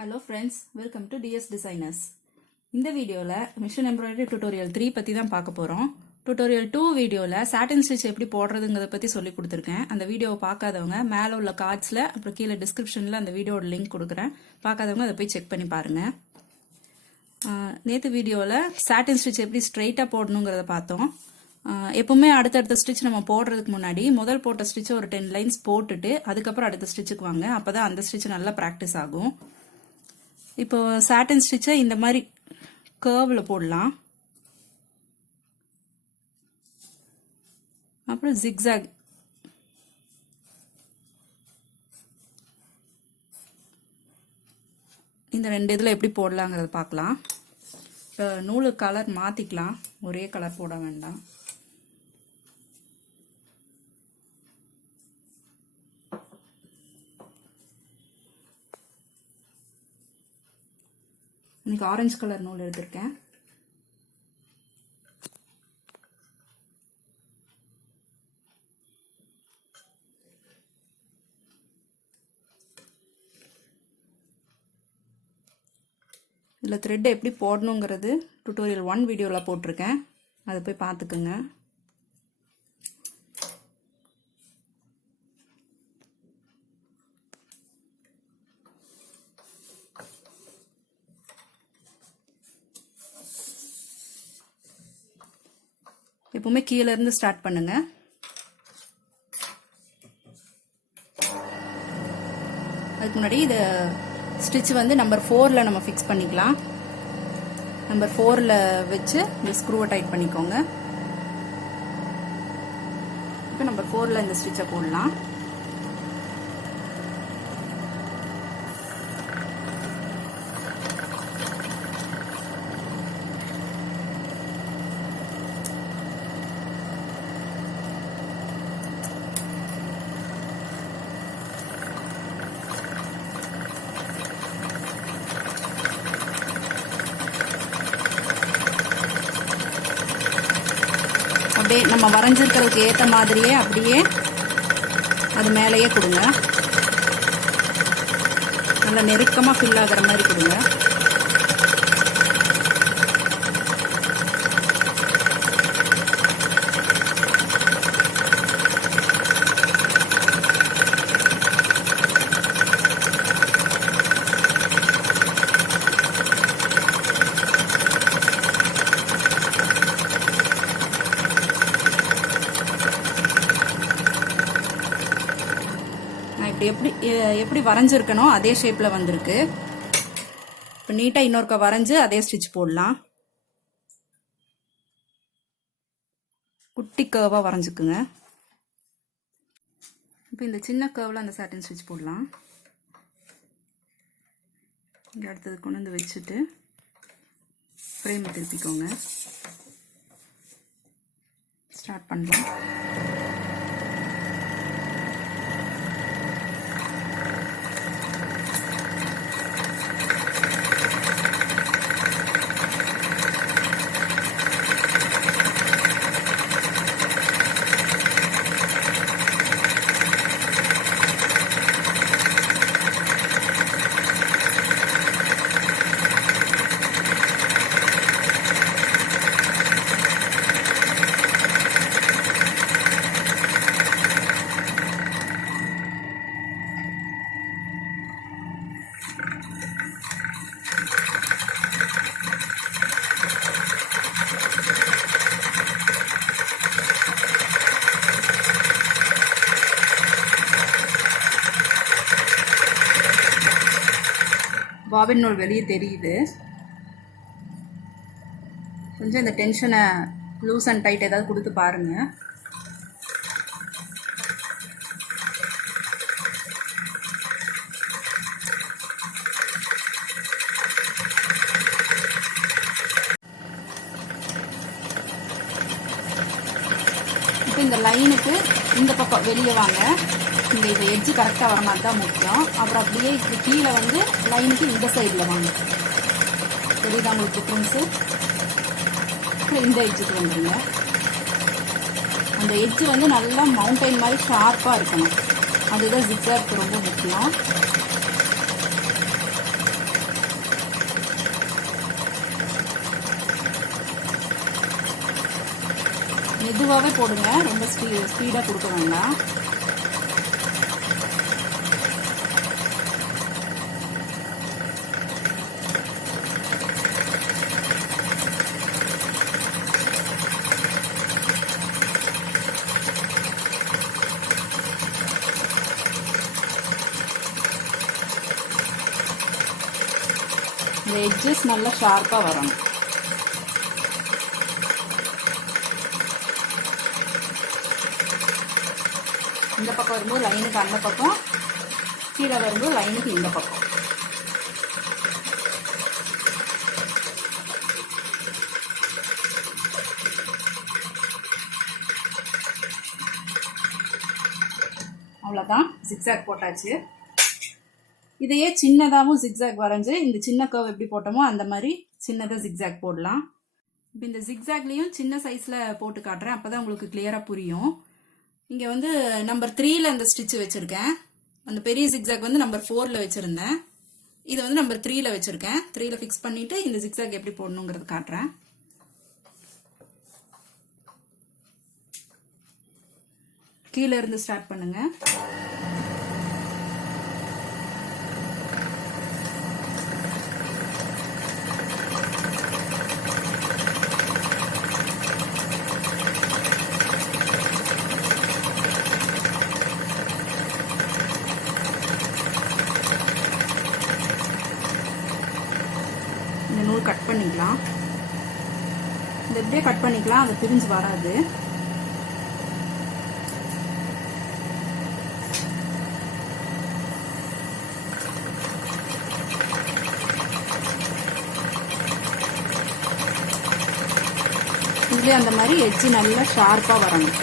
Hello friends, welcome to DS Designers. இந்த வீடியோல machine embroidery tutorial 3 பத்தி தான் பார்க்க போறோம். டுட்டோரியல் 2 வீடியோல சாட்டின் ஸ்டிச் எப்படி போடுறதுங்கறத பத்தி சொல்லி கொடுத்திருக்கேன். அந்த வீடியோவை பார்க்காதவங்க மேல உள்ள கார்ட்ஸ்ல அப்புறம் கீழ டிஸ்கிரிப்ஷன்ல அந்த வீடியோட லிங்க் கொடுக்கிறேன். பார்க்காதவங்க அதை போய் செக் பண்ணி பாருங்க. நேத்து வீடியோல சாட்டின் ஸ்டிச் எப்படி ஸ்ட்ரைட்டா போடணும்ங்கறத பார்த்தோம். எப்பவுமே அடுத்தடுத்த ஸ்டிச் நம்ம போடுறதுக்கு முன்னாடி முதல் போட்ட ஸ்டிச் ஒரு 10 லைன்ஸ் போட்டுட்டு அதுக்கப்புறம் அடுத்த ஸ்டிச்சுக்கு வாங்க. அப்பதான் அந்த ஸ்டிச் நல்லா பிராக்டிஸ் ஆகும். இப்போ சாட்டின் ஸ்டிச்சை இந்த மாதிரி கர்வ்ல போடலாம். அப்புறம் zigzag இந்த ரெண்டு இதுல எப்படி போடலாங்கிறத பார்க்கலாம். நூலு கலர் மாத்திக்கலாம், ஒரே கலர் போட வேண்டாம். இன்னைக்கு ஆரஞ்சு கலர் நூல் எடுத்திருக்கேன். இதில் த்ரெட் எப்படி போடணுங்கிறது டுட்டோரியல் 1 வீடியோவில் போட்டிருக்கேன், அதை போய் பார்த்துக்குங்க. எப்பவுமே கீழே இருந்து ஸ்டார்ட் பண்ணுங்க. அதுக்கு முன்னாடி இது ஸ்டிச் வந்து நம்பர் 4ல நம்ம ஃபிக்ஸ் பண்ணிக்கலாம். நம்பர் 4ல வச்சு இந்த ஸ்க்ரூவை டைட் பண்ணிக்கோங்க. இப்போ நம்பர் 4ல இந்த ஸ்டிச்சை போடலாம். அப்படியே நம்ம வரைஞ்சிருக்கிறதுக்கு ஏற்ற மாதிரியே அப்படியே அது மேலேயே கொடுங்க. நல்லா நெருக்கமாக ஃபில் ஆகிற மாதிரி கொடுங்க. எப்படி வரைஞ்சிருக்கணும் அதே ஷேப்ல வந்திருக்கு. இப்போ நீட்டா இன்னொருக்க வரைஞ்சு அதே ஸ்டிச் போடலாம். குட்டி கர்வா வரைஞ்சுக்குங்க. இப்போ இந்த சின்ன கர்வ்ல அந்த சாட்டின் ஸ்டிச் போடலாம். இங்க அடுத்தது கொண்டு வந்து வச்சுட்டு ஃப்ரேம் திருப்பிக்கோங்க. ஸ்டார்ட் பண்ணலாம். பாபின் நூல் வெளியே தெரியுது. கொஞ்சம் இந்த டென்ஷனை லூஸ் அண்ட் டைட் ஏதாவது கொடுத்து பாருங்க. இப்போ இந்த லைனுக்கு இந்த பக்கம் வெளியே வாங்க. இந்த இது எட்ஜு கரெக்டாக வர மாதிரி தான் முக்கியம். அப்புறம் அப்படியே இப்படி கீழே வந்து லைனுக்கு இந்த சைடில் வாங்க. தெரியுதா உங்களுக்கு டிஃப்ரென்ஸு? இந்த எட்ஜுக்கு வந்துடுங்க. அந்த எட்ஜு வந்து நல்லா மவுண்டைன் மாதிரி ஷார்ப்பாக இருக்கணும். அதுதான் ஜிக்ஸாக் ரொம்ப முக்கியம். மெதுவாகவே போடுங்க, ரொம்ப ஸ்பீடாக கொடுக்க வேண்டாம். இந்த எட்ஜஸ் நல்லா ஷார்ப்பாக வரணும். இந்த பக்கம் வரும்போது லைனுக்கு அந்த பக்கம், கீழே வரும்போது லைனுக்கு இந்த பக்கம். அவ்வளோதான், ஜிக்ஸாக் போட்டாச்சு. இதையே சின்னதாகவும் ஜிக்ஸாக் வரைஞ்சி இந்த சின்ன கர்வ் எப்படி போட்டோமோ அந்த மாதிரி சின்னதாக ஜிக்ஸாக் போடலாம். இப்போ இந்த ஜிக்ஸாக்லேயும் சின்ன சைஸில் போட்டு காட்டுறேன், அப்போ தான் உங்களுக்கு கிளியராக புரியும். இங்கே வந்து நம்பர் 3ல் அந்த ஸ்டிச் வச்சுருக்கேன். அந்த பெரிய ஜிக்ஸாக் வந்து நம்பர் 4ல் வச்சுருந்தேன். இதை வந்து நம்பர் 3ல் வச்சுருக்கேன். 3ல் ஃபிக்ஸ் பண்ணிவிட்டு இந்த ஜிக்ஸாக் எப்படி போடணுங்கிறது காட்டுறேன். கீழே இருந்து ஸ்டார்ட் பண்ணுங்கள். இந்த நூல் கட் பண்ணிக்கலாம். இந்த இப்படியே கட் பண்ணிக்கலாம், அது பிரிஞ்சு வராது. இதுலேயே அந்த மாதிரி எட்ஜு நல்லா ஷார்ப்பாக வரணும்.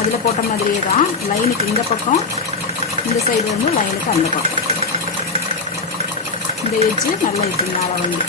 அதில் போட்ட மாதிரியே தான் லைனுக்கு இந்த பக்கம், இந்த சைடு வந்து லைனுக்கு அந்த பக்கம். இந்த எட்ஜு நல்லா இப்படி மேலே வந்து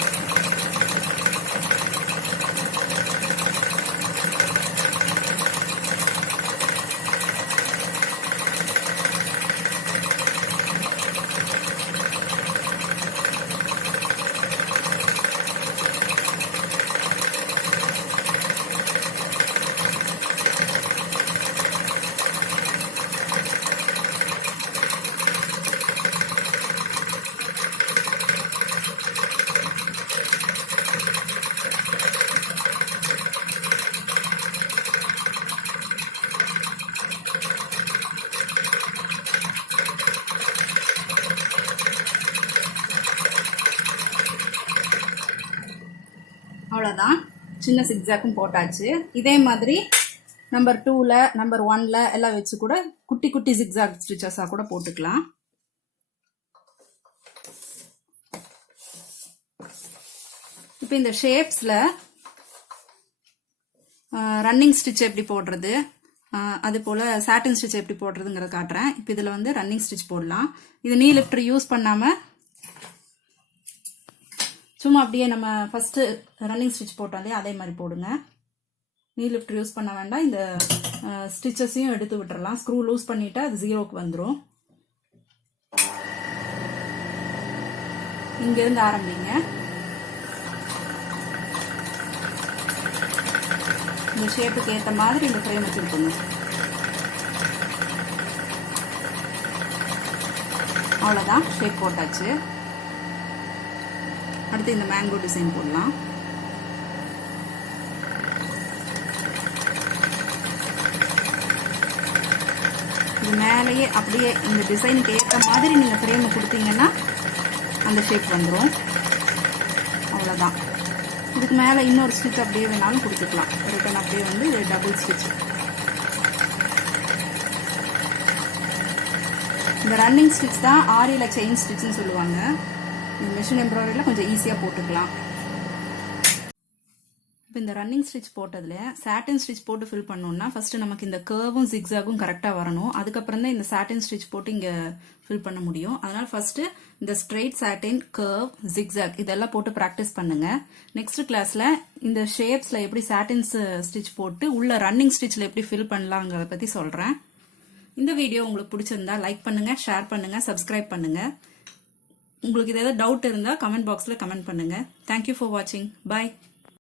அவ்வளோதான். சின்ன சிக்ஸாக்கும் போட்டாச்சு. இதே மாதிரி நம்பர் 2ல் நம்பர் 1ல் எல்லாம் வச்சு கூட குட்டி குட்டி ஜிக்ஸாக் ஸ்டிச்சஸாக கூட போட்டுக்கலாம். இப்போ இந்த ஷேப்ஸில் ரன்னிங் ஸ்டிச் எப்படி போடுறது, அது போல் சாட்டின் ஸ்டிச் எப்படி போடுறதுங்கிறத காட்டுறேன். இப்போ இதில் வந்து ரன்னிங் ஸ்டிச் போடலாம். இது நீ லிஃப்டர் யூஸ் பண்ணாமல் சும்மா அப்படியே நம்ம ஃபஸ்ட்டு ரன்னிங் ஸ்டிச் போட்டாலே அதே மாதிரி போடுங்க. நீ லிஃப்ட் யூஸ் பண்ண வேண்டாம். இந்த ஸ்டிச்சஸையும் எடுத்து விட்டுறலாம். ஸ்க்ரூ லூஸ் பண்ணிவிட்டு அது 0க்கு வந்துடும். இங்கேருந்து ஆரம்பிங்க. இந்த ஷேப்புக்கு ஏற்ற மாதிரி இந்த ஃப்ரேம் வச்சுருக்கணும். அவ்வளோதான், ஷேப் போட்டாச்சு. அடுத்து இந்த மேங்கோ டிசைன் போடலாம். இது மேலேயே அப்படியே இந்த டிசைனுக்கு ஏற்ற மாதிரி நீங்கள் ஃப்ரேமை கொடுத்தீங்கன்னா அந்த ஷேப் வந்துடும். அவ்வளோதான். இதுக்கு மேலே இன்னொரு ஸ்டிச் அப்படியே வேணாலும் கொடுத்துக்கலாம். ரிட்டன் அப்படியே வந்து டபுள் ஸ்டிச். இந்த ரன்னிங் ஸ்டிச் தான் ஆரியில் செயின் ஸ்டிச்னு சொல்லுவாங்க. மிஷின் எம்ப்ராய்டரியில் கொஞ்சம் ஈஸியாக போட்டுக்கலாம். இப்போ இந்த ரன்னிங் ஸ்டிச் போட்டதுல சாட்டின் ஸ்டிச் போட்டு ஃபில் பண்ணோம்னா ஃபர்ஸ்ட் நமக்கு இந்த கர்வும் ஜிக்ஸாகும் கரெக்டாக வரணும். அதுக்கப்புறம் தான் இந்த சாட்டின் ஸ்டிச் போட்டு இங்கே ஃபில் பண்ண முடியும். அதனால ஃபர்ஸ்ட் இந்த ஸ்ட்ரெயிட் சாட்டின், கர்வ், ஜிக்ஸாக் இதெல்லாம் போட்டு ப்ராக்டிஸ் பண்ணுங்க. நெக்ஸ்ட் கிளாஸ்ல இந்த ஷேப்ஸ்ல எப்படி சாட்டின்ஸ் ஸ்டிச் போட்டு உள்ள ரன்னிங் ஸ்டிச்ல எப்படி ஃபில் பண்ணலாங்கிறத பத்தி சொல்றேன். இந்த வீடியோ உங்களுக்கு பிடிச்சிருந்தா லைக் பண்ணுங்க, ஷேர் பண்ணுங்க, சப்ஸ்கிரைப் பண்ணுங்க. உங்களுக்கு ஏதாவது டவுட் இருந்தா கமெண்ட் பாக்ஸ்ல கமெண்ட் பண்ணுங்க. தேங்க்யூ ஃபார் வாட்சிங். பை.